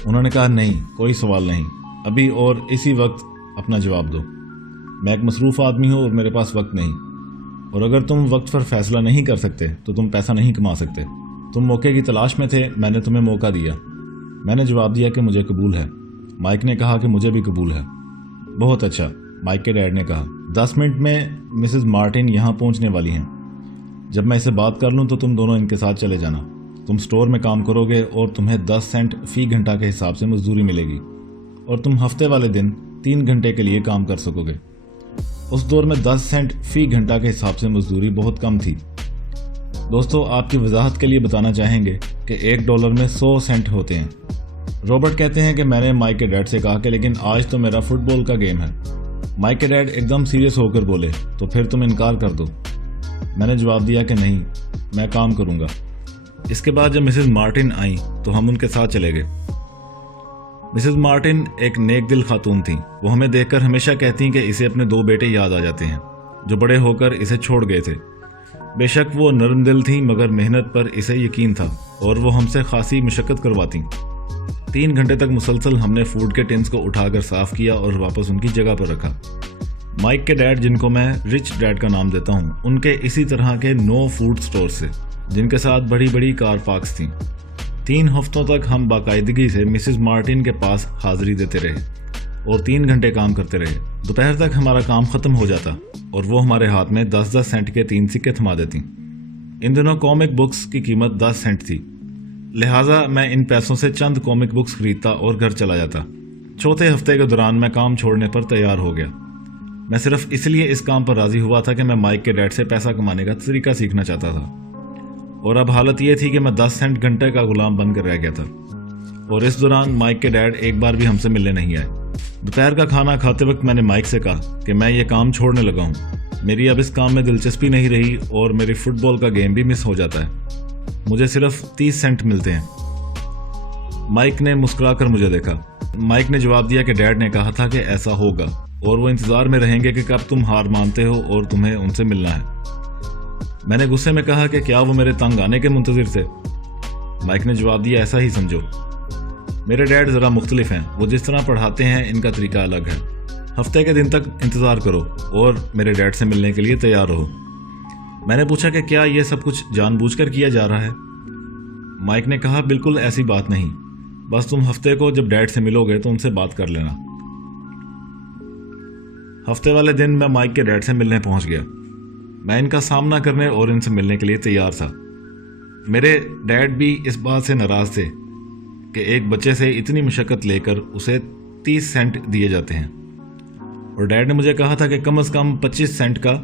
انہوں نے کہا نہیں کوئی سوال نہیں، ابھی اور اسی وقت اپنا جواب دو، میں ایک مصروف آدمی ہوں اور میرے پاس وقت نہیں، اور اگر تم وقت پر فیصلہ نہیں کر سکتے تو تم پیسہ نہیں کما سکتے، تم موقع کی تلاش میں تھے، میں نے تمہیں موقع دیا۔ میں نے جواب دیا کہ مجھے قبول ہے۔ مائک نے کہا کہ مجھے بھی قبول ہے۔ بہت اچھا، مائک کے ڈیڈ نے کہا، 10 منٹ میں مسز مارٹن یہاں پہنچنے والی ہیں، جب میں اسے بات کر لوں تو تم دونوں ان کے ساتھ چلے جانا، تم سٹور میں کام کرو گے اور تمہیں 10 سینٹ فی گھنٹہ کے حساب سے مزدوری ملے گی، اور تم ہفتے والے دن 3 گھنٹے کے لیے کام کر سکو گے۔ اس دور میں 10 سینٹ فی گھنٹہ کے حساب سے مزدوری بہت کم تھی۔ دوستو، آپ کی وضاحت کے لیے بتانا چاہیں گے کہ $1 میں 100 سینٹ ہوتے ہیں۔ رابرٹ کہتے ہیں کہ میں نے مائک کے ڈیڈ سے کہا کہ لیکن آج تو میرا فٹ بال کا گیم ہے۔ مائک کے ڈیڈ ایک دم سیریس ہو کر بولے، تو پھر تم انکار کر دو۔ میں نے جواب دیا کہ نہیں، میں کام کروں گا۔ اس کے بعد جب مسز مارٹن آئیں تو ہم ان کے ساتھ چلے گئے۔ مسز مارٹن ایک نیک دل خاتون تھیں، وہ ہمیں دیکھ کر ہمیشہ کہتی ہیں کہ اسے اپنے 2 بیٹے یاد آ جاتے ہیں جو بڑے ہو کر اسے چھوڑ گئے تھے۔ بے شک وہ نرم دل تھیں، مگر محنت پر اسے یقین تھا اور وہ ہم سے خاصی مشقت کرواتیں۔ 3 گھنٹے تک مسلسل ہم نے فوڈ کے ٹنس کو اٹھا کر صاف کیا اور واپس ان کی جگہ پر رکھا۔ مائک کے ڈیڈ، جن کو میں رچ ڈیڈ کا نام دیتا ہوں، ان کے اسی طرح کے 9 فوڈ سٹور سے جن کے ساتھ بڑی بڑی کار پارکس تھیں۔ 3 ہفتوں تک ہم باقاعدگی سے مسز مارٹن کے پاس حاضری دیتے رہے اور 3 گھنٹے کام کرتے رہے۔ دوپہر تک ہمارا کام ختم ہو جاتا اور وہ ہمارے ہاتھ میں 10 سینٹ کے 3 سکے تھما دیتی۔ ان دنوں کامک بکس کی قیمت 10 سینٹ تھی، لہٰذا میں ان پیسوں سے چند کامک بکس خریدتا اور گھر چلا جاتا۔ چوتھے ہفتے کے دوران میں کام چھوڑنے پر تیار ہو گیا۔ میں صرف اس لیے اس کام پر راضی ہوا تھا کہ میں مائک کے ڈیڈ سے پیسہ کمانے کا طریقہ سیکھنا چاہتا تھا، اور اب حالت یہ تھی کہ میں 10 سینٹ گھنٹے کا غلام بن کر رہ گیا تھا، اور اس دوران مائک کے ڈیڈ ایک بار بھی ہم سے ملنے نہیں آئے۔ دوپہر کا کھانا کھاتے وقت میں نے مائک سے کہا کہ میں یہ کام چھوڑنے لگا ہوں، میری اب اس کام میں دلچسپی نہیں رہی اور میری فٹ بال کا گیم بھی مس ہو جاتا ہے، مجھے صرف 30 سینٹ ملتے ہیں۔ مائک نے مسکرا کر مجھے دیکھا۔ مائک نے جواب دیا کہ ڈیڈ نے کہا تھا کہ ایسا ہوگا اور وہ انتظار میں رہیں گے کہ کب تم ہار مانتے ہو اور تمہیں ان سے ملنا ہے۔ میں نے غصے میں کہا کہ کیا وہ میرے تنگ آنے کے منتظر تھے؟ مائک نے جواب دیا ایسا ہی سمجھو، میرے ڈیڈ ذرا مختلف ہیں، وہ جس طرح پڑھاتے ہیں ان کا طریقہ الگ ہے۔ ہفتے کے دن تک انتظار کرو اور میرے ڈیڈ سے ملنے کے لیے تیار رہو۔ میں نے پوچھا کہ کیا یہ سب کچھ جان بوجھ کر کیا جا رہا ہے؟ مائک نے کہا بالکل ایسی بات نہیں، بس تم ہفتے کو جب ڈیڈ سے ملو گے تو ان سے بات کر لینا۔ ہفتے والے دن میں مائک کے ڈیڈ سے ملنے پہنچ گیا۔ میں ان کا سامنا کرنے اور ان سے ملنے کے لیے تیار تھا۔ میرے ڈیڈ بھی اس بات سے ناراض تھے کہ ایک بچے سے اتنی مشقت لے کر اسے 30 سینٹ دیے جاتے ہیں، اور ڈیڈ نے مجھے کہا تھا کہ کم از کم 25 سینٹ کا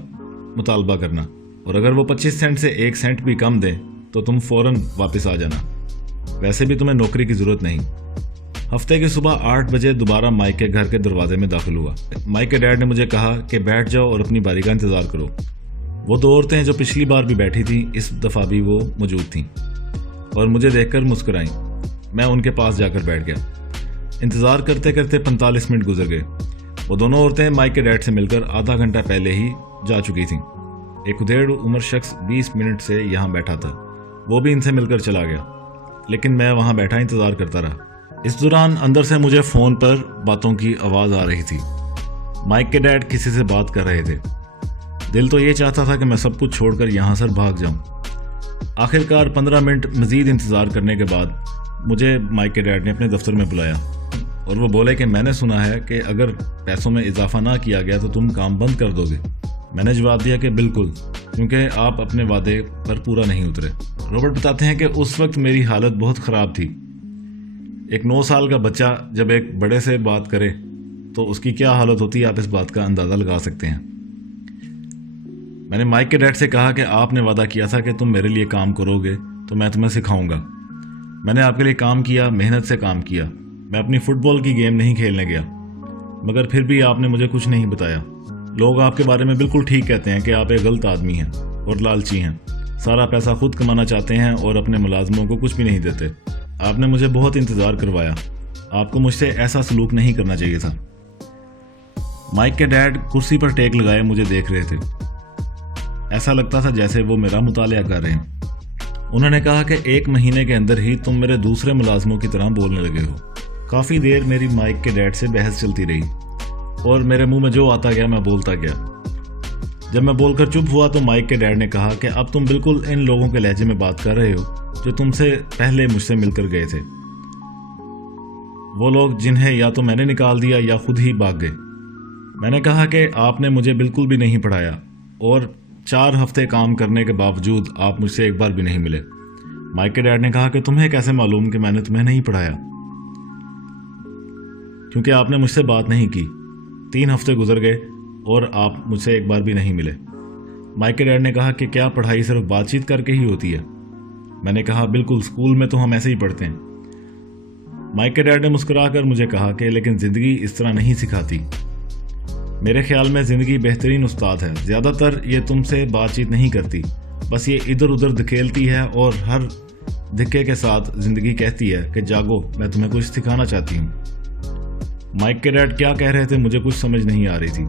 مطالبہ کرنا، اور اگر وہ 25 سینٹ سے 1 سینٹ بھی کم دیں تو تم فوراً واپس آ جانا، ویسے بھی تمہیں نوکری کی ضرورت نہیں۔ ہفتے کی صبح 8 بجے دوبارہ مائک کے گھر کے دروازے میں داخل ہوا۔ مائک کے ڈیڈ نے مجھے کہا کہ بیٹھ جاؤ اور اپنی باری کا انتظار کرو۔ وہ 2 عورتیں جو پچھلی بار بھی بیٹھی تھیں اس دفعہ بھی وہ موجود تھیں اور مجھے دیکھ کر مسکرائیں۔ میں ان کے پاس جا کر بیٹھ گیا۔ انتظار کرتے کرتے 45 منٹ گزر گئے۔ وہ دونوں عورتیں مائک کے ڈیڈ سے مل کر آدھا گھنٹہ پہلے ہی جا چکی تھیں۔ ایک ادھیڑ عمر شخص 20 منٹ سے یہاں بیٹھا تھا، وہ بھی ان سے مل کر چلا گیا، لیکن میں وہاں بیٹھا انتظار کرتا رہا۔ اس دوران اندر سے مجھے فون پر باتوں کی آواز آ رہی تھی۔ مائک کے ڈیڈ کسی سے بات کر رہے تھے۔ دل تو یہ چاہتا تھا کہ میں سب کچھ چھوڑ کر یہاں سے بھاگ جاؤں۔ آخرکار 15 منٹ مزید انتظار کرنے کے بعد مجھے مائک کے ڈیڈ نے اپنے دفتر میں بلایا اور وہ بولے کہ میں نے سنا ہے کہ اگر پیسوں میں اضافہ نہ کیا گیا تو تم کام بند کر دو گے۔ میں نے جواب دیا کہ بالکل، کیونکہ آپ اپنے وعدے پر پورا نہیں اترے۔ رابرٹ بتاتے ہیں کہ اس وقت میری حالت بہت خراب تھی۔ ایک 9 سال کا بچہ جب ایک بڑے سے بات کرے تو اس کی کیا حالت ہوتی ہے، آپ اس بات کا اندازہ لگا سکتے ہیں۔ میں نے مائک کے ڈیڈ سے کہا کہ آپ نے وعدہ کیا تھا کہ تم میرے لیے کام کرو گے تو میں تمہیں سکھاؤں گا۔ میں نے آپ کے لیے کام کیا، محنت سے کام کیا۔ میں اپنی فٹ بال کی گیم نہیں کھیلنے گیا، مگر پھر بھی آپ نے مجھے کچھ نہیں بتایا۔ لوگ آپ کے بارے میں بالکل ٹھیک کہتے ہیں کہ آپ ایک غلط آدمی ہیں اور لالچی ہیں، سارا پیسہ خود کمانا چاہتے ہیں اور اپنے ملازموں کو کچھ بھی نہیں دیتے۔ آپ نے مجھے بہت انتظار کروایا، آپ کو مجھ سے ایسا سلوک نہیں کرنا چاہیے تھا۔ مائک کے ڈیڈ کرسی پر ٹیک لگائے مجھے دیکھ رہے تھے، ایسا لگتا تھا جیسے وہ میرا مطالعہ کر رہے ہیں۔ انہوں نے کہا کہ 1 مہینے کے اندر ہی تم میرے دوسرے ملازموں کی طرح بولنے لگے ہو۔ کافی دیر میری مائک کے ڈیڈ سے بحث چلتی رہی اور میرے منہ میں جو آتا گیا میں بولتا گیا۔ جب میں بول کر چپ ہوا تو مائک کے ڈیڈ نے کہا کہ اب تم بالکل ان لوگوں کے لہجے میں بات کر رہے ہو جو تم سے پہلے مجھ سے مل کر گئے تھے، وہ لوگ جنہیں یا تو میں نے نکال دیا یا خود ہی بھاگ گئے۔ میں نے کہا کہ آپ نے مجھے بالکل بھی نہیں پڑھایا اور 4 ہفتے کام کرنے کے باوجود آپ مجھ سے ایک بار بھی نہیں ملے۔ مائک کے ڈیڈ نے کہا کہ تمہیں کیسے معلوم کہ میں نے تمہیں نہیں پڑھایا؟ کیونکہ آپ نے مجھ سے بات نہیں کی۔ 3 ہفتے گزر گئے اور آپ مجھ سے ایک بار بھی نہیں ملے۔ مائک کے ڈیڈ نے کہا کہ کیا پڑھائی صرف بات چیت کر کے ہی ہوتی ہے؟ میں نے کہا بالکل، اسکول میں تو ہم ایسے ہی پڑھتے ہیں۔ مائک کے ڈیڈ نے مسکرا کر مجھے کہا کہ لیکن زندگی اس طرح نہیں سکھاتی۔ میرے خیال میں زندگی بہترین استاد ہے۔ زیادہ تر یہ تم سے بات چیت نہیں کرتی، بس یہ ادھر ادھر دھکیلتی ہے اور ہر دھکے کے ساتھ زندگی کہتی ہے کہ جاگو، میں تمہیں کچھ سکھانا چاہتی ہوں۔ مائک کے ڈیڈ کیا کہہ رہے تھے مجھے کچھ سمجھ نہیں آ رہی تھی۔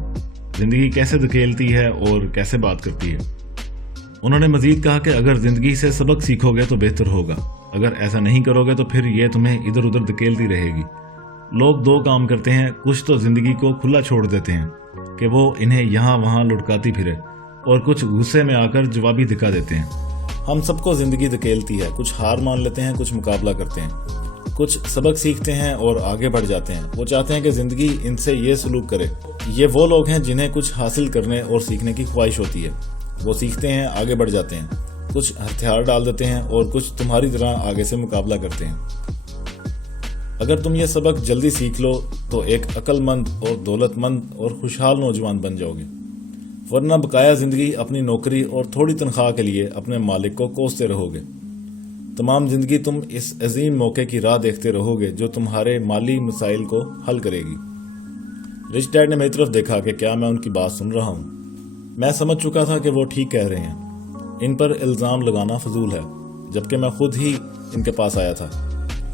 زندگی کیسے دھکیلتی ہے اور کیسے بات کرتی ہے؟ انہوں نے مزید کہا کہ اگر زندگی سے سبق سیکھو گے تو بہتر ہوگا، اگر ایسا نہیں کرو گے تو پھر یہ تمہیں ادھر ادھر دھکیلتی رہے گی۔ لوگ 2 کام کرتے ہیں، کچھ تو زندگی کو کھلا چھوڑ دیتے ہیں کہ وہ انہیں یہاں وہاں لٹکاتی پھرے، اور کچھ غصے میں آ کر جوابی دکھا دیتے ہیں۔ ہم سب کو زندگی دھکیلتی ہے، کچھ ہار مان لیتے ہیں، کچھ مقابلہ کرتے ہیں، کچھ سبق سیکھتے ہیں اور آگے بڑھ جاتے ہیں۔ وہ چاہتے ہیں کہ زندگی ان سے یہ سلوک کرے۔ یہ وہ لوگ ہیں جنہیں کچھ حاصل کرنے اور سیکھنے کی خواہش ہوتی ہے۔ وہ سیکھتے ہیں، آگے بڑھ جاتے ہیں، کچھ ہتھیار ڈال دیتے ہیں اور کچھ تمہاری طرح آگے سے مقابلہ کرتے ہیں۔ اگر تم یہ سبق جلدی سیکھ لو تو ایک عقل مند اور دولت مند اور خوشحال نوجوان بن جاؤ گے، ورنہ بقایا زندگی اپنی نوکری اور تھوڑی تنخواہ کے لیے اپنے مالک کو کوستے رہو گے۔ تمام زندگی تم اس عظیم موقع کی راہ دیکھتے رہو گے جو تمہارے مالی مسائل کو حل کرے گی۔ رچ ڈیڈ نے میری طرف دیکھا کہ کیا میں ان کی بات سن رہا ہوں۔ میں سمجھ چکا تھا کہ وہ ٹھیک کہہ رہے ہیں، ان پر الزام لگانا فضول ہے، جبکہ میں خود ہی ان کے پاس آیا تھا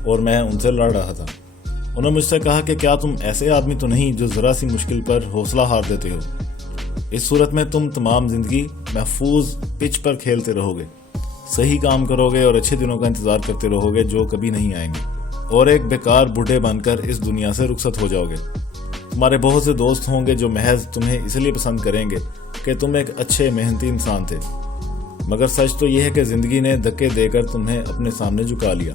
اور میں ان سے لڑ رہا تھا۔ انہوں نے مجھ سے کہا کہ کیا تم ایسے آدمی تو نہیں جو ذرا سی مشکل پر حوصلہ ہار دیتے ہو؟ اس صورت میں تم تمام زندگی محفوظ پچ پر کھیلتے رہو گے، صحیح کام کرو گے اور اچھے دنوں کا انتظار کرتے رہو گے جو کبھی نہیں آئیں گے، اور ایک بیکار بوڑھے بن کر اس دنیا سے رخصت ہو جاؤ گے۔ تمہارے بہت سے دوست ہوں گے جو محض تمہیں اس لیے پسند کریں گے کہ تم ایک اچھے محنتی انسان تھے، مگر سچ تو یہ ہے کہ زندگی نے دھکے دے کر تمہیں اپنے سامنے جھکا لیا۔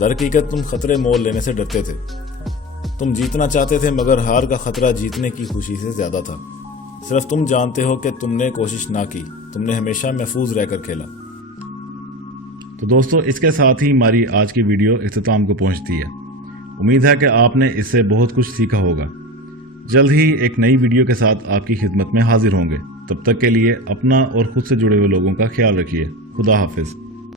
در حقیقت تم خطرے مول لینے سے ڈرتے تھے۔ تم جیتنا چاہتے تھے مگر ہار کا خطرہ جیتنے کی خوشی سے زیادہ تھا۔ صرف تم جانتے ہو کہ تم نے کوشش نہ کی، تم نے ہمیشہ محفوظ رہ کر کھیلا۔ تو دوستو، اس کے ساتھ ہی ہماری آج کی ویڈیو اختتام کو پہنچتی ہے۔ امید ہے کہ آپ نے اس سے بہت کچھ سیکھا ہوگا۔ جلد ہی ایک نئی ویڈیو کے ساتھ آپ کی خدمت میں حاضر ہوں گے۔ تب تک کے لیے اپنا اور خود سے جڑے ہوئے لوگوں کا خیال رکھیے۔ خدا حافظ۔